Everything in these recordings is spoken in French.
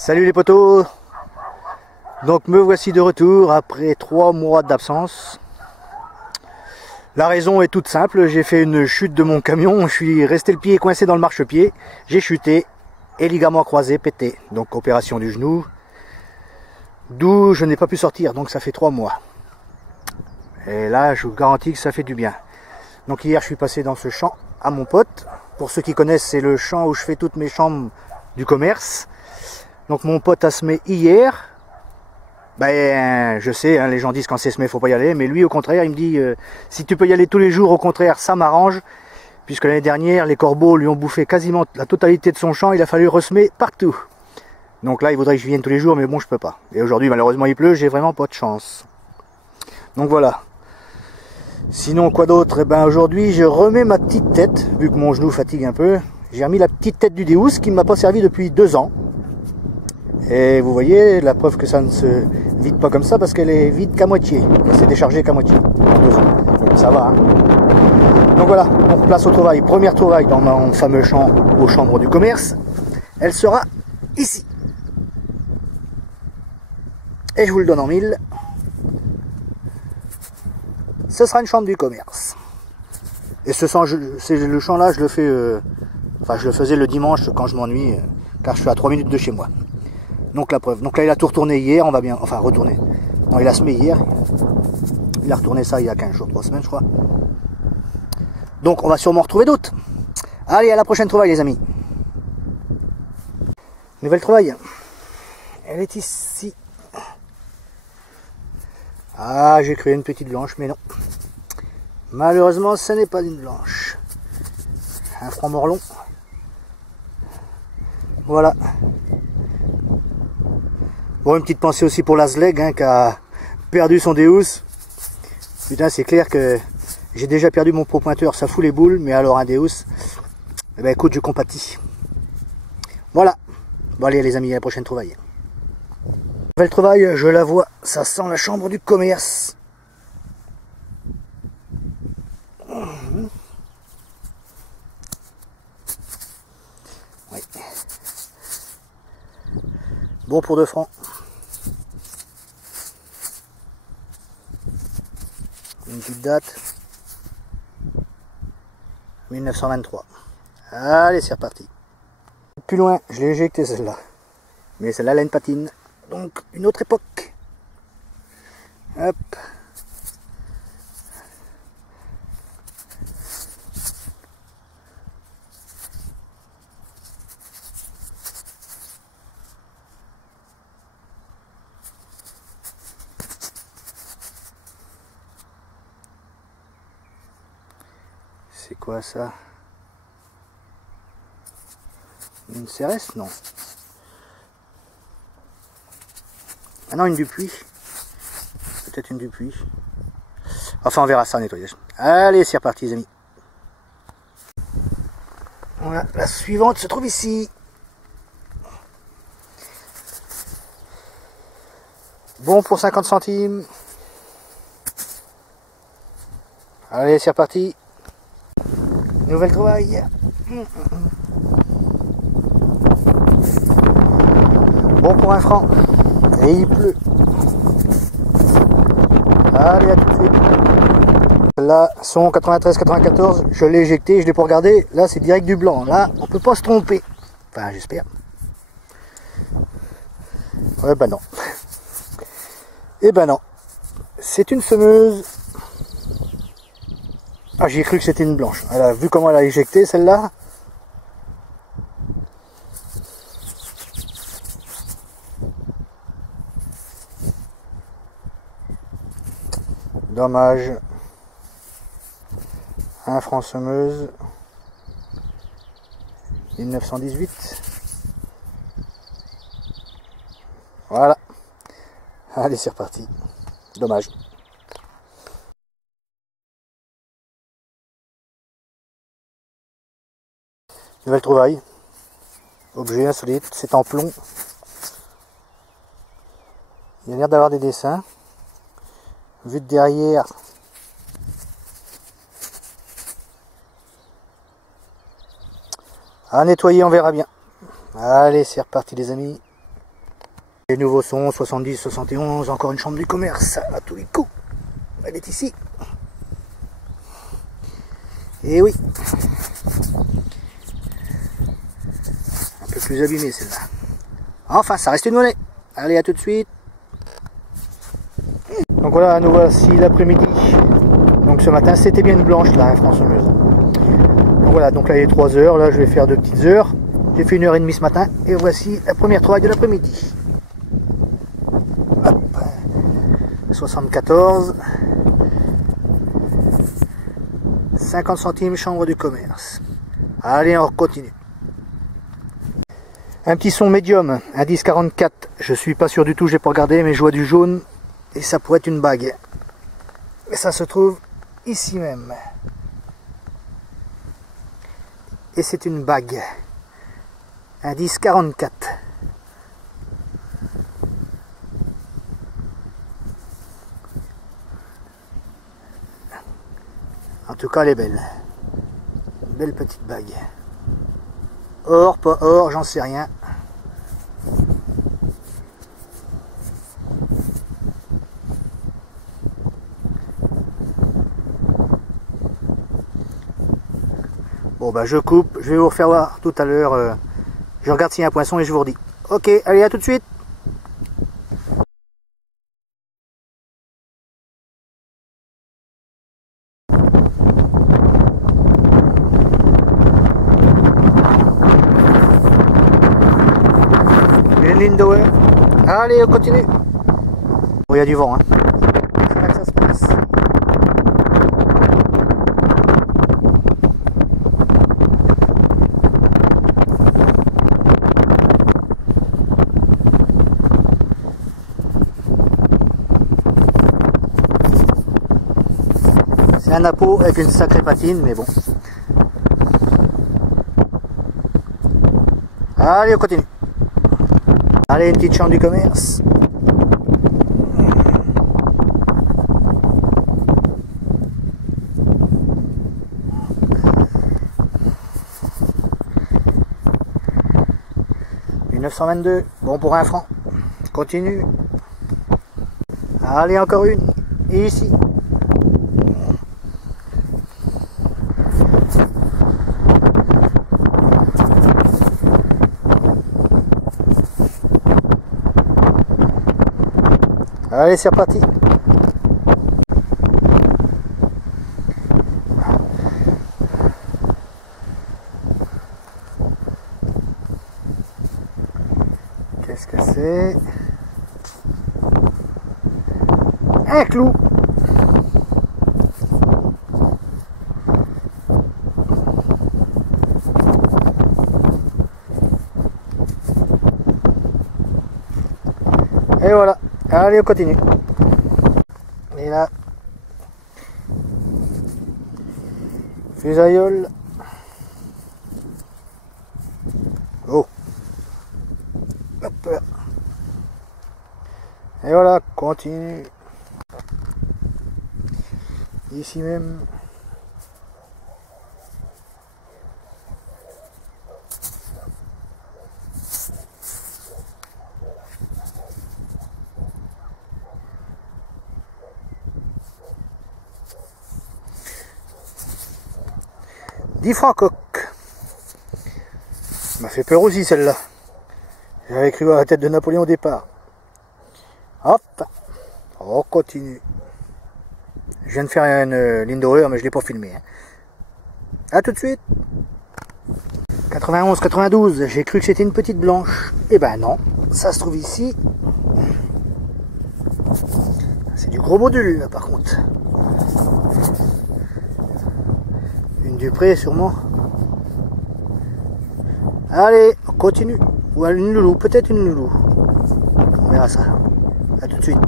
Salut les potos. Donc me voici de retour après 3 mois d'absence. La raison est toute simple, j'ai fait une chute de mon camion, je suis resté le pied coincé dans le marchepied, j'ai chuté et ligament croisé pété. Donc opération du genou, d'où je n'ai pas pu sortir, donc ça fait 3 mois. Et là je vous garantis que ça fait du bien. Donc hier je suis passé dans ce champ à mon pote. Pour ceux qui connaissent, c'est le champ où je fais toutes mes chambres du commerce. Donc mon pote a semé hier. Ben, je sais, hein, les gens disent quand c'est semé, faut pas y aller. Mais lui, au contraire, il me dit, si tu peux y aller tous les jours, au contraire, ça m'arrange. Puisque l'année dernière, les corbeaux lui ont bouffé quasiment la totalité de son champ. Il a fallu ressemer partout. Donc là, il voudrait que je vienne tous les jours, mais bon, je peux pas. Et aujourd'hui, malheureusement, il pleut, j'ai vraiment pas de chance. Donc voilà. Sinon, quoi d'autre? Eh ben, aujourd'hui, je remets ma petite tête, vu que mon genou fatigue un peu. J'ai remis la petite tête du Deus qui ne m'a pas servi depuis 2 ans. Et vous voyez, la preuve que ça ne se vide pas comme ça, parce qu'elle est vide qu'à moitié. Elle s'est déchargée qu'à moitié. En 2 ans. Donc ça va. Hein. Donc voilà, on place au trouvaille. Première trouvaille dans mon fameux champ aux chambres du commerce. Elle sera ici. Et je vous le donne en 1000. Ce sera une chambre du commerce. Et le champ là, je le fais... je le faisais le dimanche quand je m'ennuie, car je suis à 3 minutes de chez moi. Donc la preuve. Donc là il a tout retourné hier, on va bien... Enfin retourné. Non, il a semé hier. Il a retourné ça il y a 15 jours, 3 semaines je crois. Donc on va sûrement retrouver d'autres. Allez, à la prochaine trouvaille les amis. Nouvelle trouvaille. Elle est ici. Ah, j'ai créé une petite blanche, mais non. Malheureusement, ce n'est pas une blanche. Un franc morlon. Voilà. Bon, une petite pensée aussi pour Lazleg, hein, qui a perdu son Deus. Putain, c'est clair que j'ai déjà perdu mon pro pointeur, ça fout les boules, mais alors un Deus, eh ben écoute, je compatis. Voilà. Bon allez les amis, à la prochaine trouvaille. Nouvelle trouvaille, je la vois, ça sent la chambre du commerce. Oui. Bon pour 2 francs. Une petite date. 1923. Allez, c'est reparti. Plus loin, je l'ai éjecté celle-là. Mais celle-là, elle a une patine. Donc, une autre époque. Hop. C'est quoi ça? Une CRS? Non. Ah non, une Dupuis. Peut-être une Dupuis. Enfin, on verra ça en nettoyage. Allez, c'est reparti les amis. Voilà, la suivante se trouve ici. Bon pour 50 centimes. Allez, c'est reparti. Nouvelle trouvaille. Bon pour 1 franc. Et il pleut. Allez, à tout de suite. Là, son 93-94, je l'ai éjecté, je l'ai pas regardé. Là, c'est direct du blanc. Là, on peut pas se tromper. Enfin, j'espère. Ouais, ben non. Eh ben non. C'est une semeuse. Ah, j'ai cru que c'était une blanche. Elle a vu comment elle a éjecté celle-là. Dommage. 1 franc semeuse. 1918. Voilà. Allez, c'est reparti. Dommage. Nouvelle trouvaille. Objet insolite, c'est en plomb. Il y a l'air d'avoir des dessins. Vu de derrière. À nettoyer, on verra bien. Allez, c'est reparti les amis. Les nouveaux sont 70, 71, encore une chambre du commerce à tous les coups. Elle est ici. Et oui. Un peu plus abîmée celle-là. Enfin, ça reste une monnaie. Allez, à tout de suite. Donc voilà, nous voici l'après-midi. Donc ce matin, c'était bien une blanche là, France Meuse. Donc voilà, donc là il est 3 heures. Là, je vais faire 2 petites heures. J'ai fait 1h30 ce matin. Et voici la première travail de l'après-midi. 74 50 centimes chambre du commerce. Allez, on continue. Un petit son médium, indice 44. Je suis pas sûr du tout, j'ai pas regardé, mais je vois du jaune et ça pourrait être une bague. Et ça se trouve ici même. Et c'est une bague. Indice 44. En tout cas, elle est belle. Une belle petite bague. Or, pas or, j'en sais rien. Bon, bah je coupe. Je vais vous refaire voir tout à l'heure. Je regarde s'il y a un poisson et je vous redis. Ok, allez, à tout de suite. Ligne de ouais. Allez, on continue. Bon, il y a du vent, hein. C'est là que ça se passe. C'est un napo avec une sacrée patine, mais bon. Allez, on continue. Allez, une petite chambre du commerce. Et 922, bon pour 1 franc. Continue. Allez, encore une. Et ici. Allez, c'est reparti. Qu'est-ce que c'est? Un clou. Et voilà. Allez, on continue. Et là, fusaillole. Oh. Hop là. Et voilà, continue. Ici même. Difracoque. M'a fait peur aussi celle-là. J'avais cru voir la tête de Napoléon au départ. Hop. On continue. Je viens de faire une ligne d'horreur mais je ne l'ai pas filmé. Hein. A tout de suite. 91, 92. J'ai cru que c'était une petite blanche. Eh ben non. Ça se trouve ici. C'est du gros module là par contre. Une Dupré sûrement. Allez, on continue. Ou une loulou, peut-être une loulou. On verra ça. A tout de suite.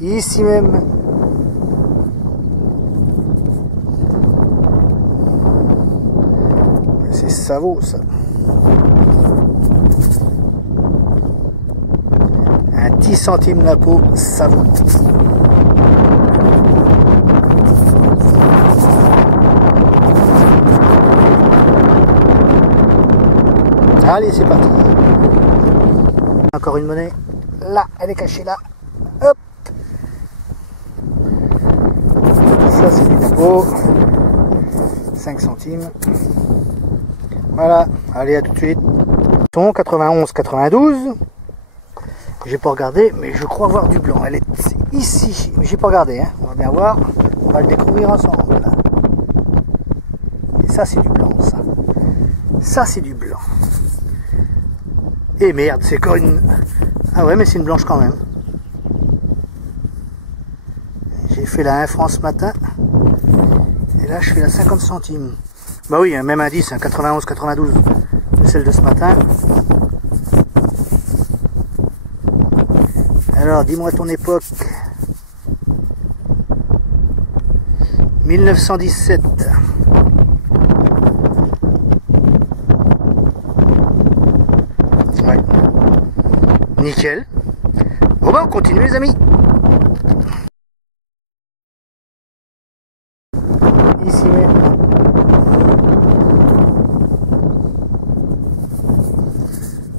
Ici même. C'est Savot ça. Un 10 centimes la peau, Savot. Allez, c'est parti. Encore une monnaie. Là, elle est cachée là. Hop. Ça, c'est du dépôt. 5 centimes. Voilà. Allez, à tout de suite. 91, 92. J'ai pas regardé, mais je crois voir du blanc. Elle est ici. J'ai pas regardé, hein. On va bien voir. On va le découvrir ensemble. Là. Et ça, c'est du blanc, ça. Ça, c'est du blanc. Et merde, c'est quoi une... Ah ouais, mais c'est une blanche quand même. J'ai fait la 1 franc ce matin. Et là, je fais la 50 centimes. Bah oui, même indice, hein, 91, 92. C'est celle de ce matin. Alors, dis-moi ton époque. 1917. Ouais. Nickel. Bon bah on continue les amis. Ici même.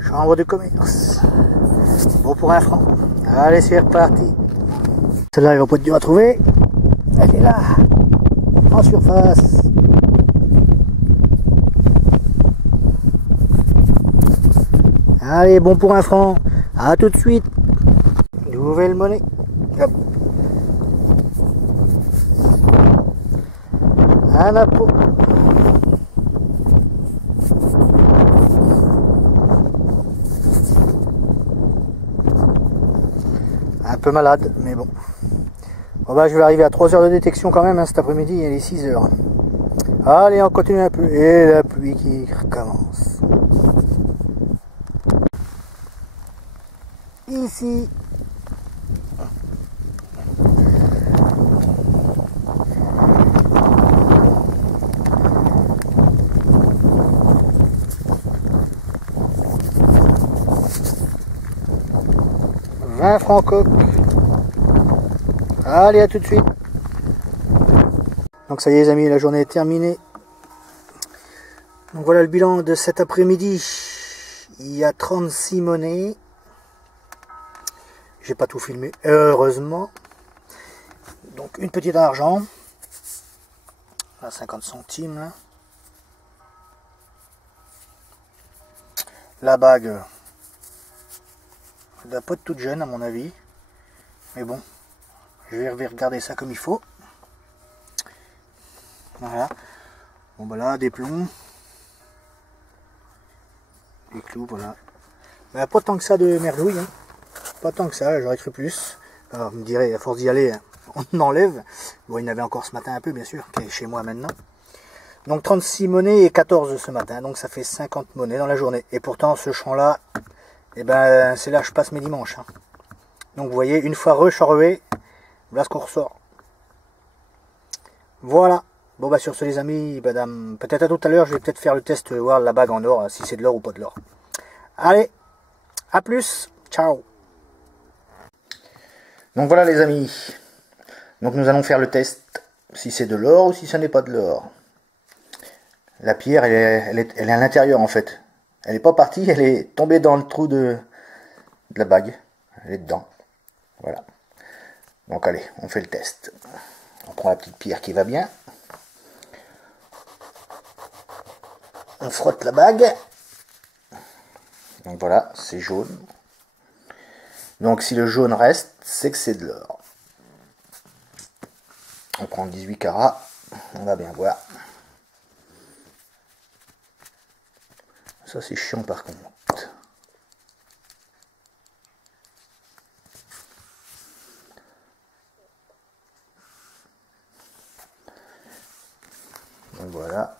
Chambre de commerce. Bon pour 1 franc. Allez, c'est reparti. Celle-là, elle va pas être dure à trouver. Elle est là. En surface. Allez, bon pour 1 franc. À tout de suite. Nouvelle monnaie. Hop. Un appôt. Un peu malade, mais bon. Bon bah je vais arriver à 3 heures de détection quand même, hein, cet après-midi, il est 6 heures. Allez, on continue un peu. Et la pluie qui recommence. Ici. Francs coq. Allez, à tout de suite. Donc ça y est les amis, la journée est terminée. Donc voilà le bilan de cet après-midi. Il y a 36 monnaies. J'ai pas tout filmé, heureusement. Donc une petite argent. À 50 centimes. Là. La bague. Elle doit pas être toute jeune à mon avis. Mais bon. Je vais regarder ça comme il faut. Voilà. Bon bah là, des plombs. Des clous, voilà. Bah, pas tant que ça de merdouille. Hein. Pas tant que ça, j'aurais cru plus. Alors, vous me direz, à force d'y aller, on en enlève. Bon, il y en avait encore ce matin un peu, bien sûr, qui est chez moi maintenant. Donc 36 monnaies et 14 ce matin. Donc ça fait 50 monnaies dans la journée. Et pourtant, ce champ-là, eh ben, c'est là que je passe mes dimanches. Hein. Donc vous voyez, une fois recharvé, voilà ce qu'on ressort. Voilà. Bon bah sur ce les amis, madame, peut-être à tout à l'heure, je vais peut-être faire le test, voir la bague en or, si c'est de l'or ou pas de l'or. Allez, à plus, ciao. Donc voilà les amis, donc nous allons faire le test, si c'est de l'or ou si ce n'est pas de l'or. La pierre, elle est à l'intérieur en fait. Elle n'est pas partie, elle est tombée dans le trou de la bague. Elle est dedans. Voilà. Donc allez, on fait le test. On prend la petite pierre qui va bien. On frotte la bague. Donc voilà, c'est jaune. Donc si le jaune reste, c'est que c'est de l'or. On prend 18 carats. On va bien voir. Ça c'est chiant par contre. Donc voilà.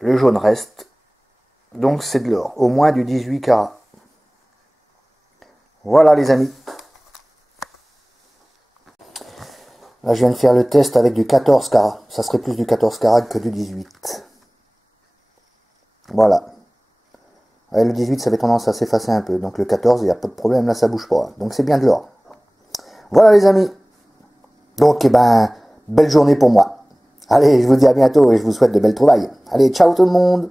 Le jaune reste. Donc c'est de l'or. Au moins du 18 carats. Voilà les amis. Là je viens de faire le test avec du 14 carats. Ça serait plus du 14 carats que du 18. Voilà. Et le 18 ça avait tendance à s'effacer un peu. Donc le 14 il n'y a pas de problème. Là ça bouge pas. Donc c'est bien de l'or. Voilà les amis. Donc eh ben, belle journée pour moi. Allez, je vous dis à bientôt et je vous souhaite de belles trouvailles. Allez, ciao tout le monde!